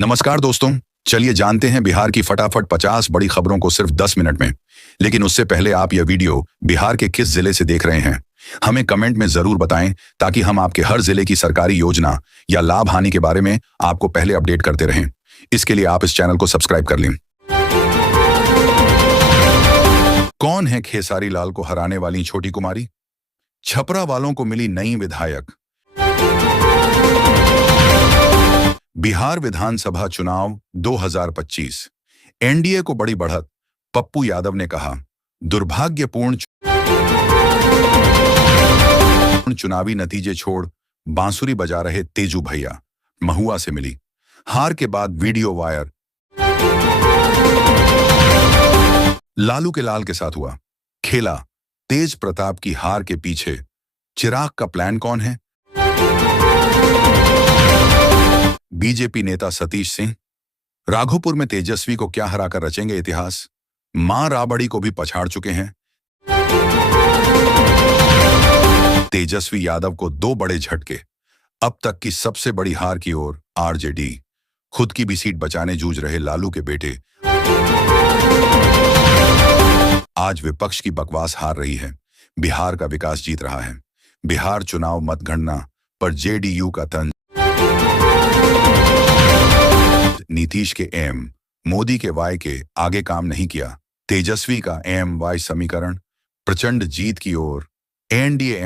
नमस्कार दोस्तों। चलिए जानते हैं बिहार की फटाफट 50 बड़ी खबरों को सिर्फ 10 मिनट में। लेकिन उससे पहले आप यह वीडियो बिहार के किस जिले से देख रहे हैं, हमें कमेंट में जरूर बताएं, ताकि हम आपके हर जिले की सरकारी योजना या लाभ हानि के बारे में आपको पहले अपडेट करते रहें। इसके लिए आप इस चैनल को सब्सक्राइब कर लें। कौन है खेसारी लाल को हराने वाली छोटी कुमारी? छपरा वालों को मिली नई विधायक। बिहार विधानसभा चुनाव 2025, एनडीए को बड़ी बढ़त। पप्पू यादव ने कहा, दुर्भाग्यपूर्ण चुनावी नतीजे छोड़ बांसुरी बजा रहे तेजू भैया महुआ से मिली। हार के बाद वीडियो वायर। लालू के लाल के साथ हुआ खेला। तेज प्रताप की हार के पीछे चिराग का प्लान कौन है? बीजेपी नेता सतीश सिंह राघोपुर में तेजस्वी को क्या हराकर रचेंगे इतिहास? मां राबड़ी को भी पछाड़ चुके हैं। तेजस्वी यादव को 2 बड़े झटके। अब तक की सबसे बड़ी हार की ओर आरजेडी। खुद की भी सीट बचाने जूझ रहे लालू के बेटे। आज विपक्ष की बकवास हार रही है, बिहार का विकास जीत रहा है। बिहार चुनाव मतगणना पर जेडीयू का तंज। नीतीश के एम, मोदी के वाई के आगे काम नहीं किया। तेजस्वी का एम वाई समीकरण प्रचंड जीत की ओर। एनडीए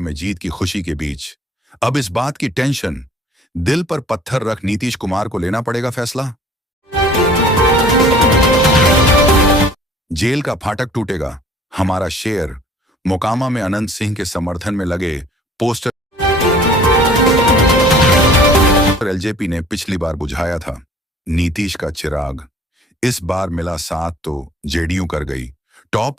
में जीत की खुशी के बीच अब इस बात की टेंशन, दिल पर पत्थर रख नीतीश कुमार को लेना पड़ेगा फैसला। जेल का फाटक टूटेगा, हमारा शेर। मोकामा में अनंत सिंह के समर्थन में लगे पोस्टर एलजेपी ने पिछली बार बुझाया था नीतीश का चिराग। इस बार मिला साथ तो जेडीयू कर गई टॉप।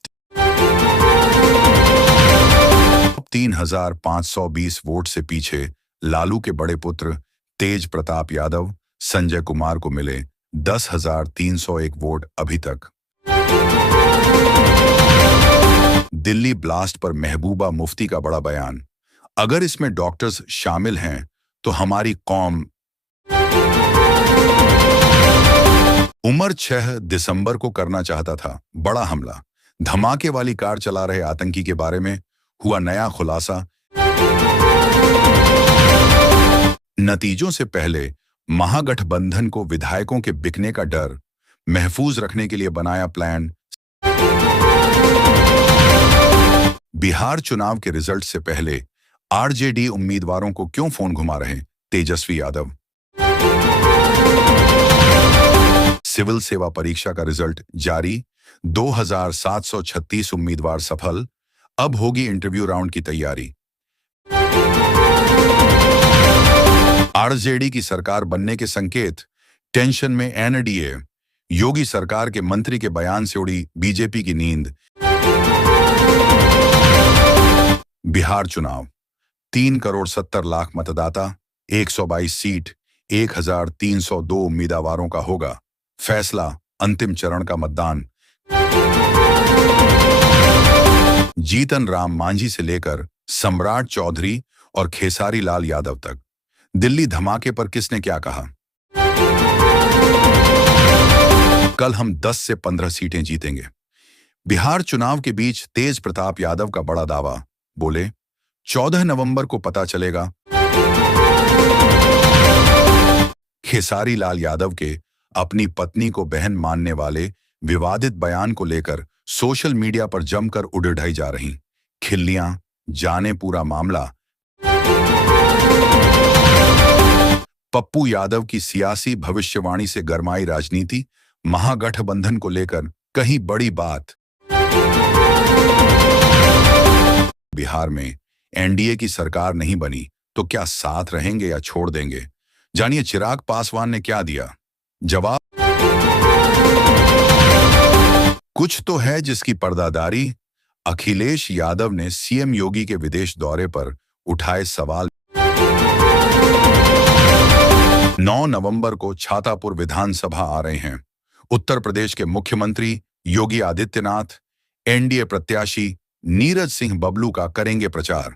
3,520 वोट से पीछे लालू के बड़े पुत्र तेज प्रताप यादव संजय कुमार को मिले 10,301 वोट अभी तक। दिल्ली ब्लास्ट पर महबूबा मुफ्ती का बड़ा बयान। अगर इसमें डॉक्टर्स शामिल हैं तो हमारी कौम। उमर 6 दिसंबर को करना चाहता था बड़ा हमला। धमाके वाली कार चला रहे आतंकी के बारे में हुआ नया खुलासा। नतीजों से पहले महागठबंधन को विधायकों के बिकने का डर महफूज रखने के लिए बनाया प्लान। बिहार चुनाव के रिजल्ट से पहले आरजेडी उम्मीदवारों को क्यों फोन घुमा रहे तेजस्वी यादव? सिविल सेवा परीक्षा का रिजल्ट जारी। 2,736 उम्मीदवार सफल। अब होगी इंटरव्यू राउंड की तैयारी। आरजेडी की सरकार बनने के संकेत। टेंशन में एनडीए। योगी सरकार के मंत्री के बयान से उड़ी बीजेपी की नींद। बिहार चुनाव 3,70,00,000 मतदाता, 122 सीट, 1,302 उम्मीदवारों का होगा फैसला। अंतिम चरण का मतदान। जीतन राम मांझी से लेकर सम्राट चौधरी और खेसारी लाल यादव तक। दिल्ली धमाके पर किसने क्या कहा? कल हम 10 से 15 सीटें जीतेंगे। बिहार चुनाव के बीच तेज प्रताप यादव का बड़ा दावा। बोले, 14 नवंबर को पता चलेगा। खेसारी लाल यादव के अपनी पत्नी को बहन मानने वाले विवादित बयान को लेकर सोशल मीडिया पर जमकर उड़ाई जा रही खिल्लियां। जाने पूरा मामला। पप्पू यादव की सियासी भविष्यवाणी से गरमाई राजनीति। महागठबंधन को लेकर कहीं बड़ी बात। बिहार में एनडीए की सरकार नहीं बनी तो क्या साथ रहेंगे या छोड़ देंगे? जानिए चिराग पासवान ने क्या दिया जवाब। कुछ तो है जिसकी पर्दादारी। अखिलेश यादव ने सीएम योगी के विदेश दौरे पर उठाए सवाल। 9 नवंबर को छातापुर विधानसभा आ रहे हैं उत्तर प्रदेश के मुख्यमंत्री योगी आदित्यनाथ। एनडीए प्रत्याशी नीरज सिंह बबलू का करेंगे प्रचार।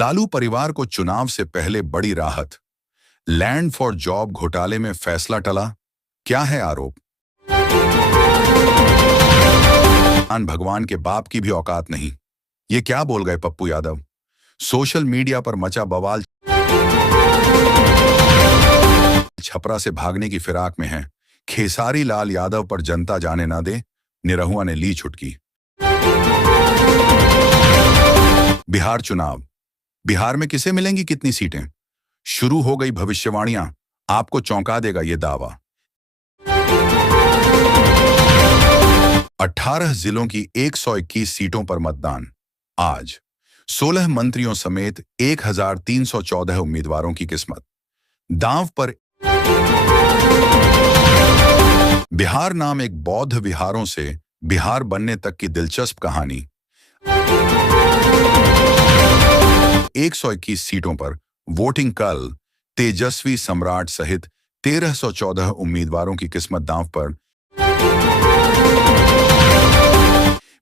लालू परिवार को चुनाव से पहले बड़ी राहत। लैंड फॉर जॉब घोटाले में फैसला टला। क्या है आरोप? भगवान के बाप की भी औकात नहीं। ये क्या बोल गए पप्पू यादव? सोशल मीडिया पर मचा बवाल। छपरा से भागने की फिराक में है। खेसारी लाल यादव पर जनता जाने ना दे, निरहुआ ने ली छुटकी। बिहार चुनाव। बिहार में किसे मिलेंगी कितनी सीटें? शुरू हो गई भविष्यवाणियां। आपको चौंका देगा ये दावा। 18 जिलों की 121 सीटों पर मतदान आज। 16 मंत्रियों समेत 1314 उम्मीदवारों की किस्मत दांव पर। बिहार नाम एक बौद्ध विहारों से बिहार बनने तक की दिलचस्प कहानी। 121 सीटों पर वोटिंग कल। तेजस्वी सम्राट सहित 1314 उम्मीदवारों की किस्मत दांव पर।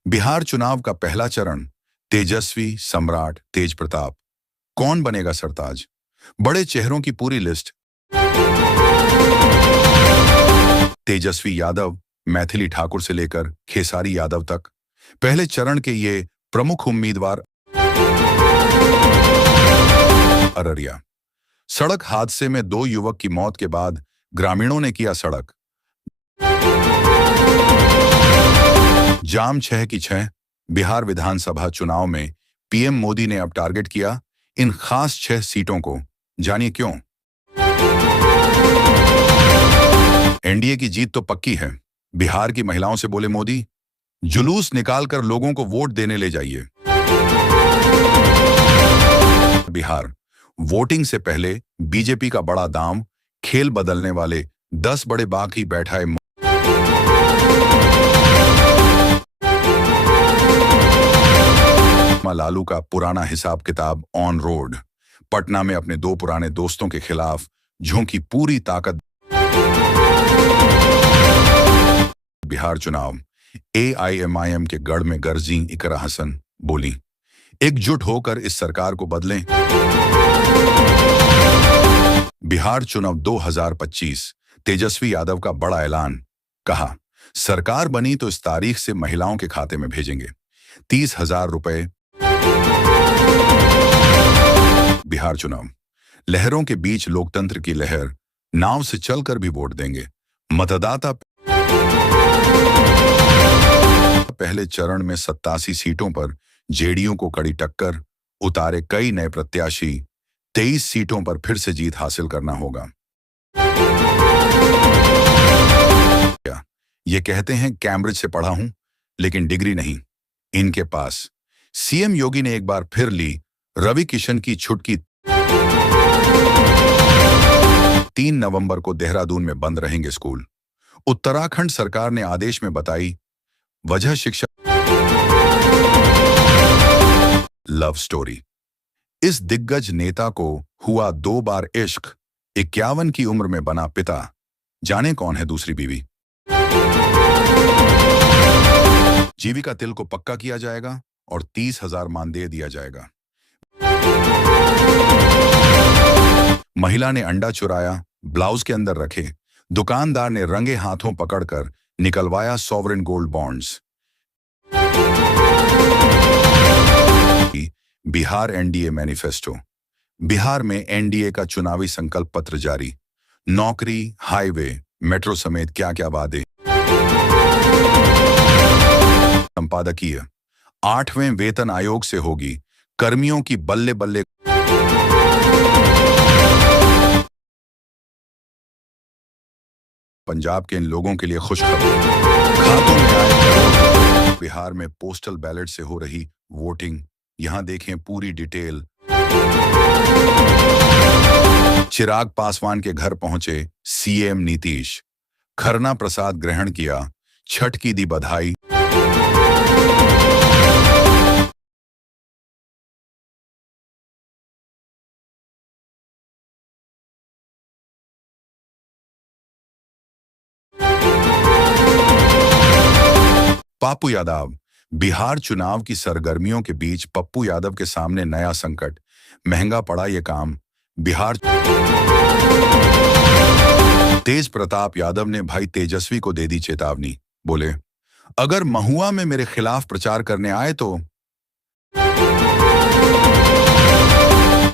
बिहार चुनाव का पहला चरण। तेजस्वी, सम्राट, तेज प्रताप। कौन बनेगा सरताज? बड़े चेहरों की पूरी लिस्ट। तेजस्वी यादव, मैथिली ठाकुर से लेकर खेसारी यादव तक। पहले चरण के ये प्रमुख उम्मीदवार। अररिया सड़क हादसे में 2 युवक की मौत के बाद ग्रामीणों ने किया सड़क जाम। 6 की 6। बिहार विधानसभा चुनाव में पीएम मोदी ने अब टारगेट किया इन खास 6 सीटों को। जानिए क्यों। एनडीए की जीत तो पक्की है। बिहार की महिलाओं से बोले मोदी, जुलूस निकालकर लोगों को वोट देने ले जाइए। बिहार वोटिंग से पहले बीजेपी का बड़ा दांव। खेल बदलने वाले 10 बड़े बाकी बैठाए। लालू का पुराना हिसाब किताब ऑन रोड। पटना में अपने 2 पुराने दोस्तों के खिलाफ झोंकी पूरी ताकत। बिहार चुनाव। एआईएमआईएम के गढ़ में गरजी इकरा हसन बोली, एकजुट होकर इस सरकार को बदलें। बिहार चुनाव 2025। तेजस्वी यादव का बड़ा ऐलान। कहा, सरकार बनी तो इस तारीख से महिलाओं के खाते में भेजेंगे 30,000 रुपए। बिहार चुनाव। लहरों के बीच लोकतंत्र की लहर। नाव से चलकर भी वोट देंगे मतदाता। पहले चरण में 87 सीटों पर जेडीयू को कड़ी टक्कर। उतारे कई नए प्रत्याशी। 23 सीटों पर फिर से जीत हासिल करना होगा। ये कहते हैं कैम्ब्रिज से पढ़ा हूं, लेकिन डिग्री नहीं इनके पास। सीएम योगी ने एक बार फिर ली रवि किशन की छुटकी। 3 नवंबर को देहरादून में बंद रहेंगे स्कूल। उत्तराखंड सरकार ने आदेश में बताई वजह शिक्षा। Love story. इस दिग्गज नेता को हुआ 2 बार इश्क। 51 की उम्र में बना पिता। जाने कौन है दूसरी बीवी। जीविका तिल को पक्का किया जाएगा और 30,000 मानदेय दिया जाएगा। महिला ने अंडा चुराया, ब्लाउज के अंदर रखे। दुकानदार ने रंगे हाथों पकड़कर निकलवाया sovereign gold bonds. Bihar NDA manifesto. Bihar में एनडीए का चुनावी संकल्प पत्र जारी। नौकरी, हाईवे, मेट्रो समेत क्या क्या वादे। संपादकीय। 8वें वेतन आयोग से होगी कर्मियों की बल्ले बल्ले। पंजाब के इन लोगों के लिए खुशखबरी। खातों में आए करोड़। बिहार में पोस्टल बैलेट से हो रही वोटिंग। यहां देखें पूरी डिटेल। चिराग पासवान के घर पहुंचे सीएम नीतीश। खरना प्रसाद ग्रहण किया। छठ की दी बधाई। पापू यादव बिहार चुनाव की सरगर्मियों के बीच पप्पू यादव के सामने नया संकट। महंगा पड़ा ये काम। बिहार तेज प्रताप यादव ने भाई तेजस्वी को दे दी चेतावनी। बोले, अगर महुआ में मेरे खिलाफ प्रचार करने आए तो